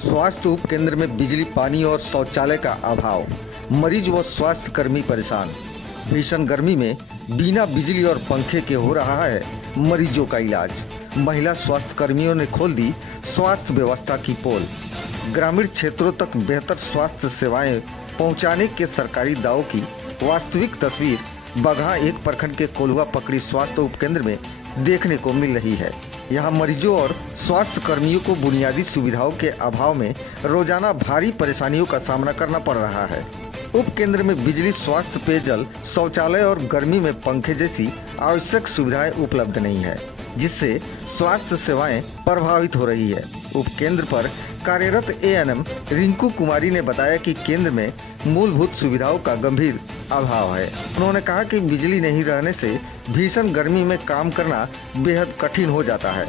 स्वास्थ्य उप केंद्र में बिजली, पानी और शौचालय का अभाव, मरीज व स्वास्थ्य कर्मी परेशान। भीषण गर्मी में बिना बिजली और पंखे के हो रहा है मरीजों का इलाज। महिला स्वास्थ्य कर्मियों ने खोल दी स्वास्थ्य व्यवस्था की पोल। ग्रामीण क्षेत्रों तक बेहतर स्वास्थ्य सेवाएं पहुंचाने के सरकारी दावों की वास्तविक तस्वीर बगहा एक प्रखंड के कोल्हुआ पकड़ी स्वास्थ्य उपकेंद्र में देखने को मिल रही है। यहाँ मरीजों और स्वास्थ्य कर्मियों को बुनियादी सुविधाओं के अभाव में रोजाना भारी परेशानियों का सामना करना पड़ रहा है। उपकेंद्र में बिजली, स्वास्थ्य, पेयजल, शौचालय और गर्मी में पंखे जैसी आवश्यक सुविधाएं उपलब्ध नहीं है, जिससे स्वास्थ्य सेवाएं प्रभावित हो रही है। उपकेंद्र पर कार्यरत एएनएम रिंकू कुमारी ने बताया कि केंद्र में मूलभूत सुविधाओं का गंभीर अभाव है। उन्होंने कहा कि बिजली नहीं रहने से भीषण गर्मी में काम करना बेहद कठिन हो जाता है।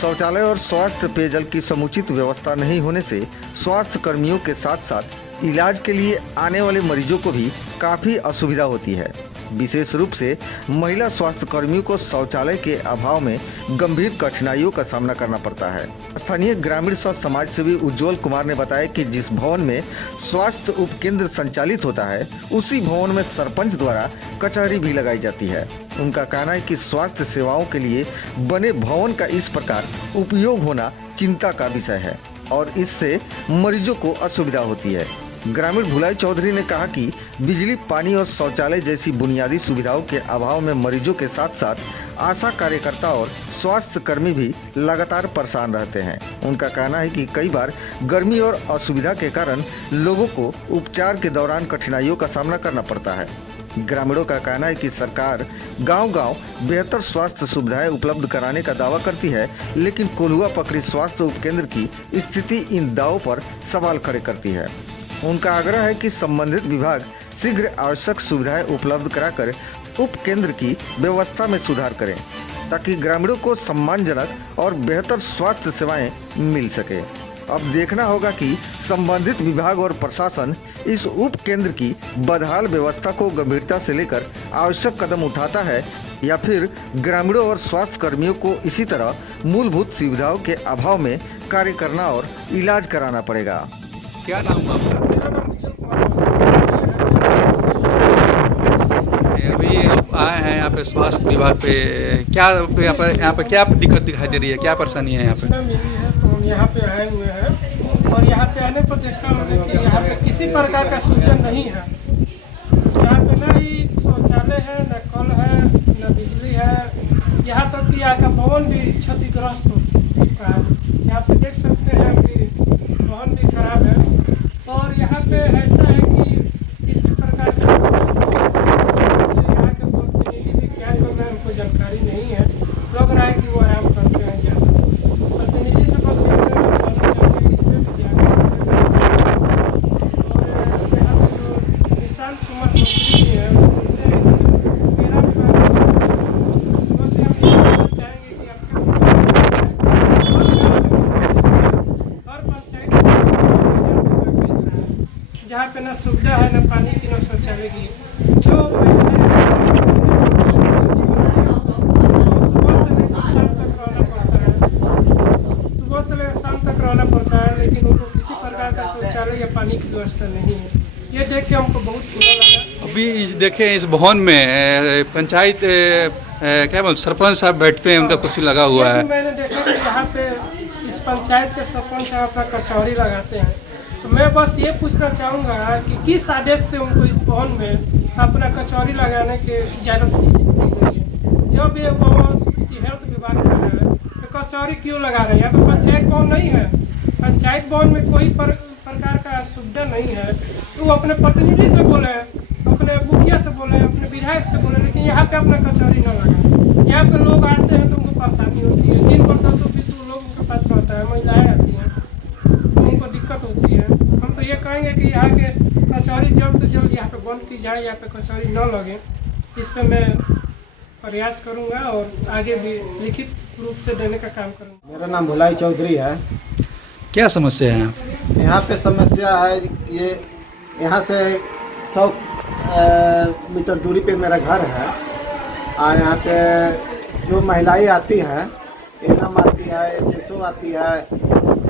शौचालय और स्वास्थ्य पेयजल की समुचित व्यवस्था नहीं होने से स्वास्थ्य कर्मियों के साथ साथ इलाज के लिए आने वाले मरीजों को भी काफ़ी असुविधा होती है। विशेष रूप से महिला स्वास्थ्य कर्मियों को शौचालय के अभाव में गंभीर कठिनाइयों का सामना करना पड़ता है। स्थानीय ग्रामीण स्वास्थ्य समाज सेवी उज्जवल कुमार ने बताया कि जिस भवन में स्वास्थ्य उपकेंद्र संचालित होता है, उसी भवन में सरपंच द्वारा कचहरी भी लगाई जाती है। उनका कहना है कि स्वास्थ्य सेवाओं के लिए बने भवन का इस प्रकार उपयोग होना चिंता का विषय है और इससे मरीजों को असुविधा होती है। ग्रामीण भुलाई चौधरी ने कहा कि बिजली, पानी और शौचालय जैसी बुनियादी सुविधाओं के अभाव में मरीजों के साथ साथ आशा कार्यकर्ता और स्वास्थ्य कर्मी भी लगातार परेशान रहते हैं। उनका कहना है कि कई बार गर्मी और असुविधा के कारण लोगों को उपचार के दौरान कठिनाइयों का सामना करना पड़ता है। ग्रामीणों का कहना है कि सरकार गांव-गांव बेहतर स्वास्थ्य सुविधाएं उपलब्ध कराने का दावा करती है, लेकिन कोल्हुआ पकड़ी स्वास्थ्य उपकेंद्र की स्थिति इन दावों पर सवाल खड़े करती है। उनका आग्रह है कि संबंधित विभाग शीघ्र आवश्यक सुविधाएं उपलब्ध कराकर उपकेंद्र की व्यवस्था में सुधार करें, ताकि ग्रामीणों को सम्मानजनक और बेहतर स्वास्थ्य सेवाएं मिल सके। अब देखना होगा कि संबंधित विभाग और प्रशासन इस उपकेंद्र की बदहाल व्यवस्था को गंभीरता से लेकर आवश्यक कदम उठाता है या फिर ग्रामीणों और स्वास्थ्य कर्मियों को इसी तरह मूलभूत सुविधाओं के अभाव में कार्य करना और इलाज कराना पड़ेगा। क्या नाम है आपका? मेरा नाम उज्जवल कुमार है। अभी आप आए हैं यहाँ पे स्वास्थ्य विभाग पे, क्या यहाँ पे क्या दिक्कत दिखाई दे रही है, क्या परेशानी है यहाँ पे? सूचना मिली है तो हम यहाँ पे आए हुए हैं और यहाँ पे आने पर देखा हमने कि यहाँ पे किसी प्रकार का सुविधा नहीं है। यहाँ पे न ही शौचालय है, न कल है, न बिजली है। यहाँ तक कि यहाँ का भवन भी क्षतिग्रस्त हो चुका है। यहाँ पे देख सकते हैं कि भवन भी खराब है और यहाँ पे ऐसा है कि किसी प्रकार का यहाँ के प्रतिनिधि भी क्या कर रहे हैं हमको जानकारी नहीं है। लग रहा है कि वो आराम करते हैं ज़्यादा। प्रतिनिधि से बस इसमें भी ध्यान और यहाँ पे जो निशांत कुमार मंत्री है मेरा बस हम चाहेंगे कि हर पंचायत जहाँ पे ना सुविधा है, ना पानी की, ना शौचालय की, जो सुबह से लेकर शाम तक रहना पड़ता है, लेकिन उनको किसी प्रकार का शौचालय या पानी की व्यवस्था नहीं है। ये देख के हमको बहुत बुरा लगा। अभी देखें इस भवन में पंचायत क्या बोल सरपंच साहब बैठते हैं, उनका कुर्सी लगा हुआ है। मैंने देखा कि यहाँ पे इस पंचायत के सरपंच साहब अपना कचहरी लगाते हैं। तो मैं बस ये पूछना चाहूँगा कि किस आदेश से उनको इस भवन में अपना कचहरी लगाने के इजाज़त दी गई है। जब ये भवन की हेल्थ विभाग का है तो कचहरी क्यों लगा रहे हैं? यहाँ पर पंचायत भवन नहीं है। पंचायत भवन में कोई प्रकार का सुविधा नहीं है तो वो अपने प्रतिनिधि से बोले, अपने मुखिया से बोले, अपने विधायक से बोले, लेकिन यहाँ पे अपना कचहरी न लगा। यहाँ पे लोग आते हैं तो उनको परेशानी होती है। दिन भर 10-20 लोग उनके पास रहता है, महिलाएँ आती हैं तो उनको दिक्कत होती है। हम तो ये कहेंगे कि यहाँ के कचहरी जल्द से जल्द यहाँ पे बंद की जाए, यहाँ पे कचहरी न लगे। इस पर मैं प्रयास करूँगा और आगे भी लिखित रूप से देने का काम करूँगा। मेरा नाम भुलाई चौधरी है। क्या समस्या है यहाँ पे समस्या है ये, यहाँ से 100 मीटर दूरी पे मेरा घर है और यहाँ पे जो महिलाएं आती हैं, एनम आती है, एचएसओ आती है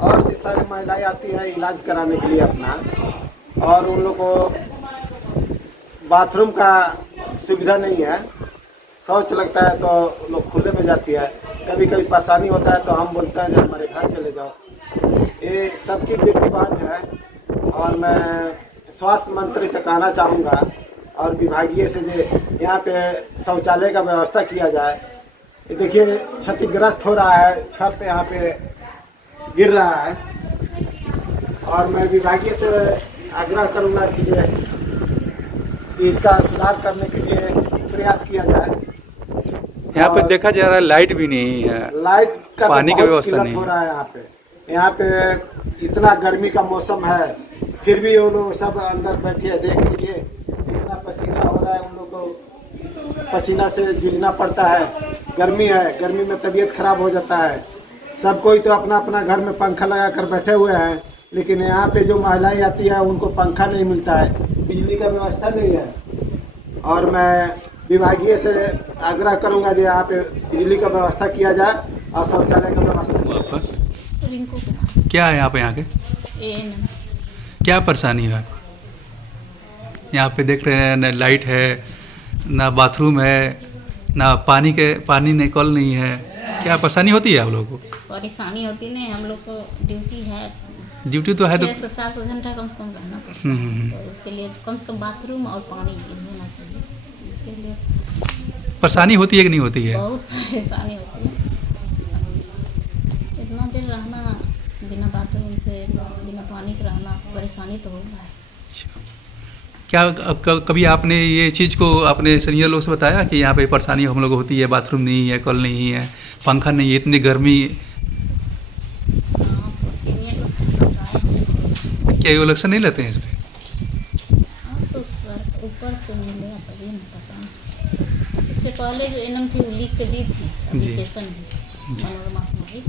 और से सारी महिलाएं आती हैं इलाज कराने के लिए अपना, और उन लोग को बाथरूम का सुविधा नहीं है। शौच लगता है तो लोग खुले में जाती है, कभी कभी परेशानी होता है तो हम बोलते हैं कि हमारे घर चले जाओ। ये सबकी व्यक्ति बात है, और मैं स्वास्थ्य मंत्री से कहना चाहूँगा और विभागीय से जो यहाँ पे शौचालय का व्यवस्था किया जाए। ये देखिए क्षतिग्रस्त हो रहा है, छत यहाँ पे गिर रहा है, और मैं विभागीय से आग्रह करूँगा कि इसका सुधार करने के लिए प्रयास किया जाए। यहाँ पे देखा जा रहा है लाइट भी नहीं है, लाइट का पानी तो का बहुत व्यवस्था किल्लत नहीं हो है। रहा है यहाँ पे इतना गर्मी का मौसम है, फिर भी वो लोग सब अंदर बैठे हैं। देख लीजिए इतना पसीना हो रहा है, उन लोग को पसीना से जूझना पड़ता है। गर्मी है, गर्मी में तबीयत खराब हो जाता है। सब कोई तो अपना अपना घर में पंखा लगा कर बैठे हुए हैं, लेकिन यहाँ पे जो महिलाएं आती है उनको पंखा नहीं मिलता है, बिजली का व्यवस्था नहीं है। और मैं विभागीय से आग्रह करूँगा कि यहाँ पे बिजली का व्यवस्था किया जाए और शौचालय का व्यवस्था किया जाए। रिंकू कुमार क्या है यहाँ पे, यहाँ के ANM। क्या परेशानी है आपको? यहाँ पे देख रहे हैं न लाइट है, ना बाथरूम है, ना पानी नहीं, कल नहीं है। क्या परेशानी होती है आप लोगों को? परेशानी होती नहीं, हम लोग को ड्यूटी है, ड्यूटी तो है तो 6 से 7 घंटा कम से कम रहना पड़ता हम्म, है। हम्म। तो इसके लिए कम से कम बाथरूम और पानी भी होना चाहिए। इसके लिए परेशानी होती है कि नहीं होती है? बहुत परेशानी होती है। इतना देर रहना बिना बाथरूम के, बिना पानी के रहना, परेशानी तो होगा है। क्या कभी आपने ये चीज़ को अपने सीनियर लोग से बताया कि यहाँ पे परेशानी हम लोग को होती है, बाथरूम नहीं है, कल नहीं है, पंखा नहीं है, इतनी गर्मी? हाँ, तो सीनियर लोग बताए। क्या ये इलेक्शन नहीं लेते हैं इसमें? हाँ, तो सर ऊपर से मिलेगा तभी न पता। इससे पहले जो एनम थी वो लिख के दी थी जी। एप्लीकेशन भी, मनोरमा कुमारी।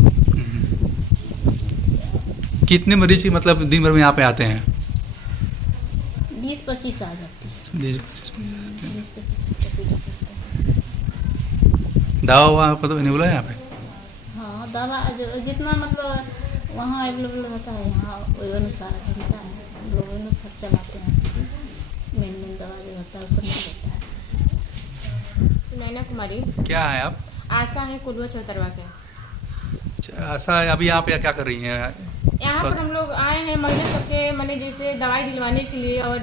कितने मरीज की मतलब दिन भर में यहाँ पे आते हैं? 20-25 आ जाती है। जी। 20-25 रुपये पीड़ा चलता है। दवा ववा पता नहीं बोला यहाँ पे? हाँ, दवा जो जितना मतलब वहाँ अवेलेबल रहता है, यहाँ वही अनुसार मिलता है। हम लोग वही अनुसार चलाते हैं। मेन दवा जो रहता है वो सब मिल जाता है। सुनैना कुमारी। क्या है आप? आशा है कुलवा चौतरवा के। ऐसा अभी यहाँ पे क्या कर रही हैं? यहाँ पर हम लोग आए हैं महिला सबके मैंने जैसे दवाई दिलवाने के लिए, और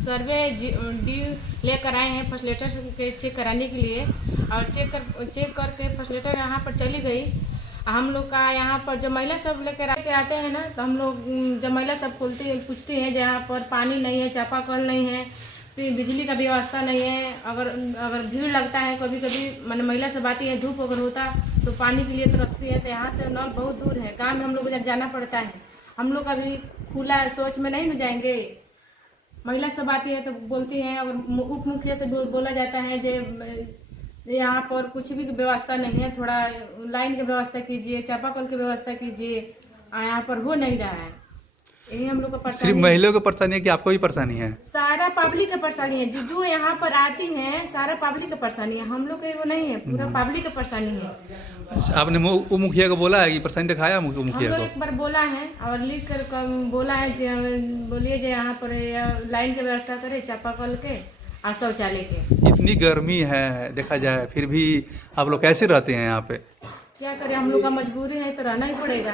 सर्वे डी लेकर आए हैं फर्स्ट लेटर के चेक कराने के लिए, और चेक करके फर्स्ट लेटर यहाँ पर चली गई। हम लोग का यहाँ पर जब महिला सब लेकर आते हैं ना, तो हम लोग जब महिला सब पूछती हैं जहाँ पर पानी नहीं है, चापाकल नहीं है, बिजली का व्यवस्था नहीं है, अगर भीड़ लगता है कभी कभी मैंने महिला सब आती है, धूप अगर होता तो पानी के लिए तरसती है, तो यहाँ से नल बहुत दूर है, गांव में हम लोग जाना पड़ता है। हम लोग अभी खुला सोच में नहीं न जाएंगे। महिला सब आती है तो बोलती हैं, अगर उप मुखिया से बोला जाता है जो यहाँ पर कुछ भी व्यवस्था नहीं है, थोड़ा लाइन की व्यवस्था कीजिए, चापाकल की व्यवस्था कीजिए, यहाँ पर हो नहीं रहा है। यही हम लोग का परेशानी। सिर्फ महिलाओं को परेशानी है कि आपको भी परेशानी है? सारा पब्लिक का परेशानी है, जो यहाँ पर आती हैं सारा पब्लिक का परेशानी है, हम लोग का वो नहीं है, पूरा पब्लिक का परेशानी है। आपने मुखिया को बोला है कि परेशानी दिखाया हम मुखिया लोग को? एक बार बोला है और लिख कर बोला है, बोलिए जो यहाँ पर लाइन की व्यवस्था करे, चापाकल के और शौचालय के। इतनी गर्मी है देखा जाए, फिर भी आप लोग कैसे रहते हैं यहाँ पे? क्या करें, हम लोग का मजबूरी है तो रहना ही पड़ेगा।